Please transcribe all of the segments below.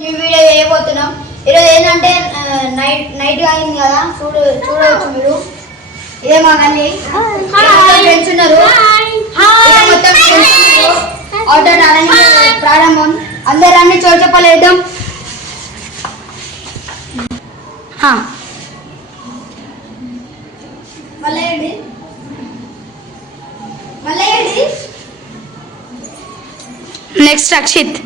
New video చేయబోతున్నాం. ఈరోజు ఏంటంటే నైట్ అయింది కదా, చూడవచ్చు మీరు. ఇదే మా గల్లీ, ఫ్రెండ్స్ ఉన్నారు, మొత్తం ఆటో ప్రారంభం. అందరు అన్ని చోటు చెప్పలేద్దాం. మళ్ళీ నెక్స్ట్ అక్షిత్.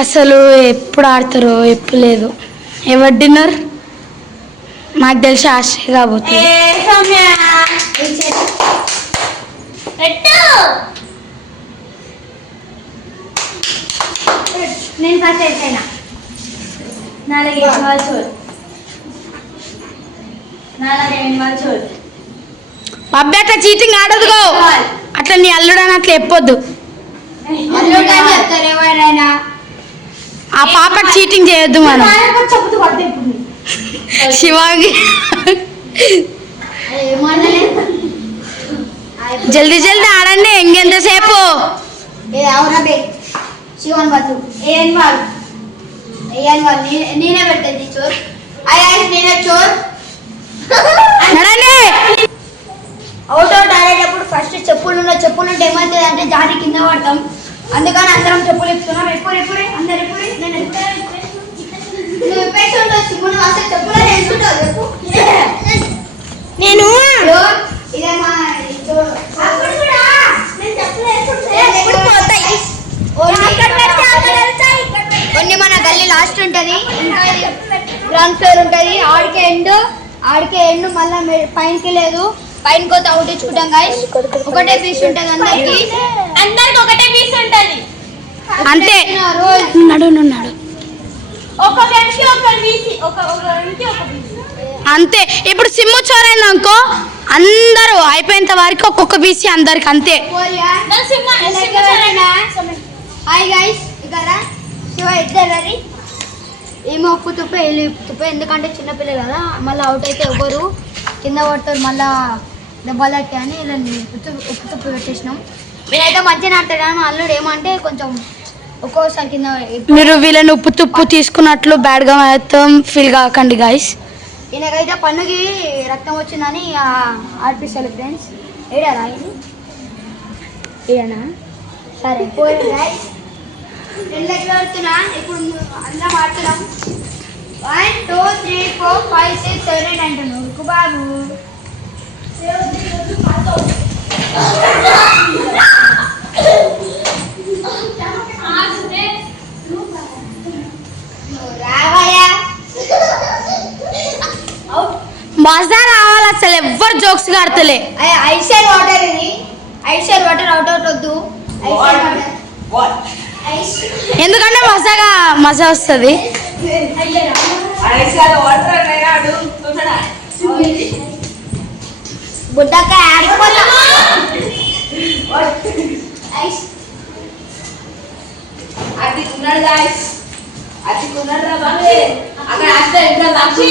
అసలు ఎప్పుడు ఆడతారో ఎప్పుడు లేదు. ఎవరు డిన్నర్ నాకు తెలిసి ఆశ్చర్య కాబోతుంది. నేను ఫస్ట్ అయిపోయినా. బాబీ అట్లా చీటింగ్ ఆడదుగో. అట్లా నీ అల్లుడని అట్లా చెప్పొద్దు. చెప్తారు ఎవరైనా. ఆ పాపకి చీటింగ్ చేయొద్దు మనం. శివాంగి జల్దీ జల్దీ ఆడండి. ఇంకెంతసేపు? శివన్ బతు నేనే పెట్టేది చోర్. నేనే చోర్. అవుట్ ఆడేటప్పుడు ఫస్ట్ చెప్పులు ఉంటే ఏమవుతుంది అంటే జారి కింద పడతాం. అందుకని అందరం చెప్పులు ఇస్తున్నాం. ఎప్పుడు అందరు ఎప్పుడు నేను ఇదే మా కొన్ని మన గల్లీ లాస్ట్ ఉంటది, ఇంకా గ్రౌండ్ ఫ్లోర్ ఉంటది. ఆడికే ఎండ్ మళ్ళీ పైనకి లేదు. పైన కొత్త అవుట్ ఇచ్చుకుంటాం గాయస్. ఒకటే పీస్ ఉంటది అందరికి ఒకటే పీస్ ఉంటది అంతే. అంతే. ఇప్పుడు సిమ్ము చోరైంది అనుకో, అందరూ అయిపోయేంత వరకు ఒక్కొక్క బీసీ అందరికి అంతే. హాయ్ గైస్, ఇక్కడ శివ ఇద్దరు ఏమో ఉప్పు తుప్పే ఎందుకంటే చిన్నపిల్ల కదా, మళ్ళీ అవుట్ అయితే ఎవరు కింద పడతారు, మళ్ళా దెబ్బలు తట్టి అని ఇలా ఉప్పు తుప్పు పెట్టేసినాం. మీరైతే మంచిగా ఆడతాడు కానీ అల్లుడు ఏమంటే కొంచెం ఒక్కోసారి కింద. మీరు వీళ్ళని ఉప్పు తుప్పు తీసుకున్నట్లు బ్యాడ్గా మొత్తం ఫీల్ కాకండి గాయస్. ఈయనకైతే పన్నుకి రక్తం వచ్చిందని ఆడిపిస్తాడు ఫ్రెండ్స్. ఏడారా ఇది ఏడనా? సరే పోయి గైస్, ఆడుతున్నా. ఇప్పుడు అందరం ఆడుతున్నాం. 1 2 3 4 5 6 7 8 అంటున్నావు బాబు. మజా రావాలి. అసలు ఎవ్వరు జోక్స్ ఆడతలే. ఐషర్ వాటర్ ఇది, ఐషర్ వాటర్ అవుట్ వద్దు. ఎందుకంటే మజా వస్తుంది. బుడ్డకాయ ఆడిపోతా. అది కున్నాడు గాయస్, అది కున్నాడు రా బాబే. అక్కడ అస్తే ఇక్కడ లక్షి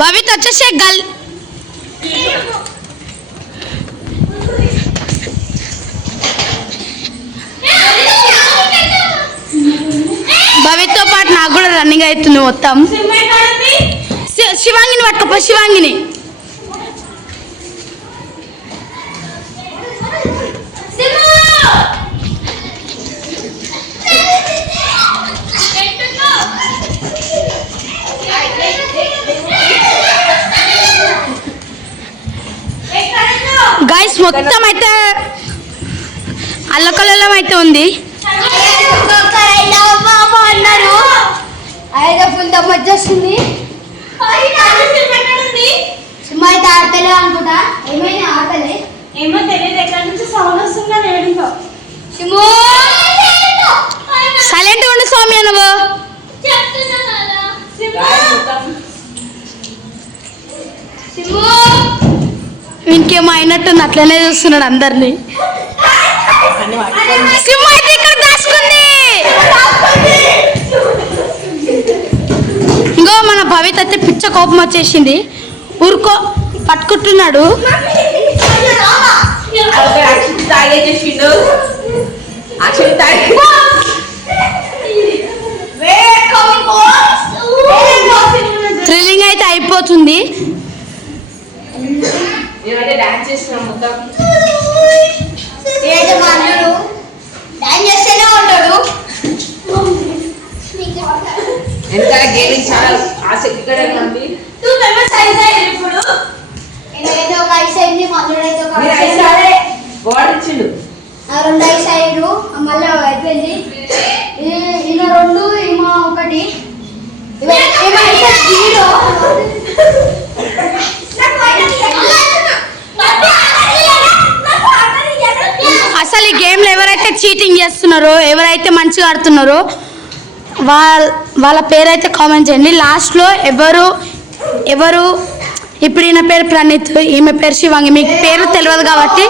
భవిత్ వచ్చేసే గల్ భవిత్తో పాటు నాకు కూడా రన్నింగ్ అవుతుంది మొత్తం. శివాంగిని పట్టుకోపో. శివాంగిని గైస్ మొత్తం అయితే అల్లకల్లం అయితే ఉంది. అన్నారు అయితే ఫుల్ దమ్ వచ్చేస్తుంది. సినిమా అయితే ఆడతలే అనుకుంటా. ఏమైనా ఆడతలే ఏమో తెలియదు. ఎక్కడి నుంచి సౌండ్ వస్తుందా రేడియో. సైలెంట్ ఉండు సౌమ్య నువ్వు. వానికేమో అయినట్టుంది అట్లనే చూస్తున్నాడు అందరినీ. సింహ అయితే ఇక్కడ దాచుకుంది. ఇంకో మన భవిత అయితే పిచ్చ కోపం వచ్చేసింది, ఊరుకో పట్టుకుంటున్నాడు. అక్షిత్ తాగేసేసిండు. అక్షిత్ తాగే థ్రిల్లింగ్ అయితే అయిపోతుంది. నేనంటే డాన్స్ చేస్తున్నాం మొత్తం. ఏదో మా అన్నడు డాన్స్ చేస్తేనే ఉంటాడు. ఎంత గేమింగ్ చాలా ఆసక్తికరంగా ఉంది. ఇప్పుడు నేనైతే ఒక ఐస్ అయింది, మా అల్లుడైతే ఒక మీరు ఐస్ ఐస్ అయింది. ఆడే గోడ ఇచ్చిండు. ఆ రెండు ఐస్ అయ్యారు, మళ్ళీ అయిపోయింది. ఈయన రెండు, ఏమో ఒకటి. ఏమో అయితే జీరో. అసలు ఈ గేమ్లో ఎవరైతే చీటింగ్ చేస్తున్నారో, ఎవరైతే మంచిగా ఆడుతున్నారో వాళ్ళ పేరైతే కామెంట్ చేయండి. లాస్ట్లో ఎవరు ఇప్పుడు ఈయన పేరు ప్రణీత్, ఈమె పేరు శివాంగి, మీకు పేరు తెలియదు కాబట్టి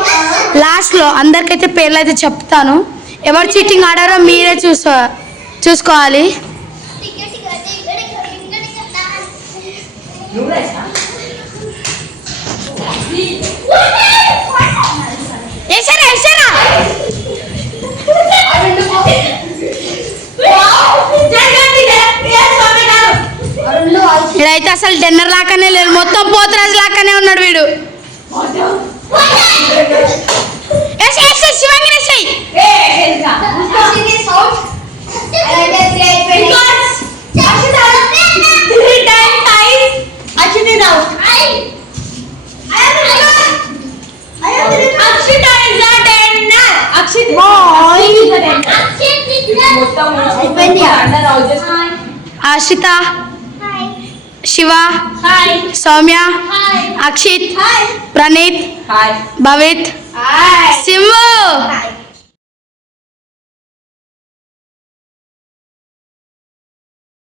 లాస్ట్లో అందరికైతే పేర్లు అయితే చెప్తాను. ఎవరు చీటింగ్ ఆడారో మీరే చూసుకోవాలి. వేసారా వీడైతే అసలు డిన్నర్ లాగానే లేదు, మొత్తం పోతరాజు లాగానే ఉన్నాడు వీడు. శివాంగి ఆశిత, శివ, సౌమ్య, అక్షిత్, ప్రణీత్, భవిత్, సింహు.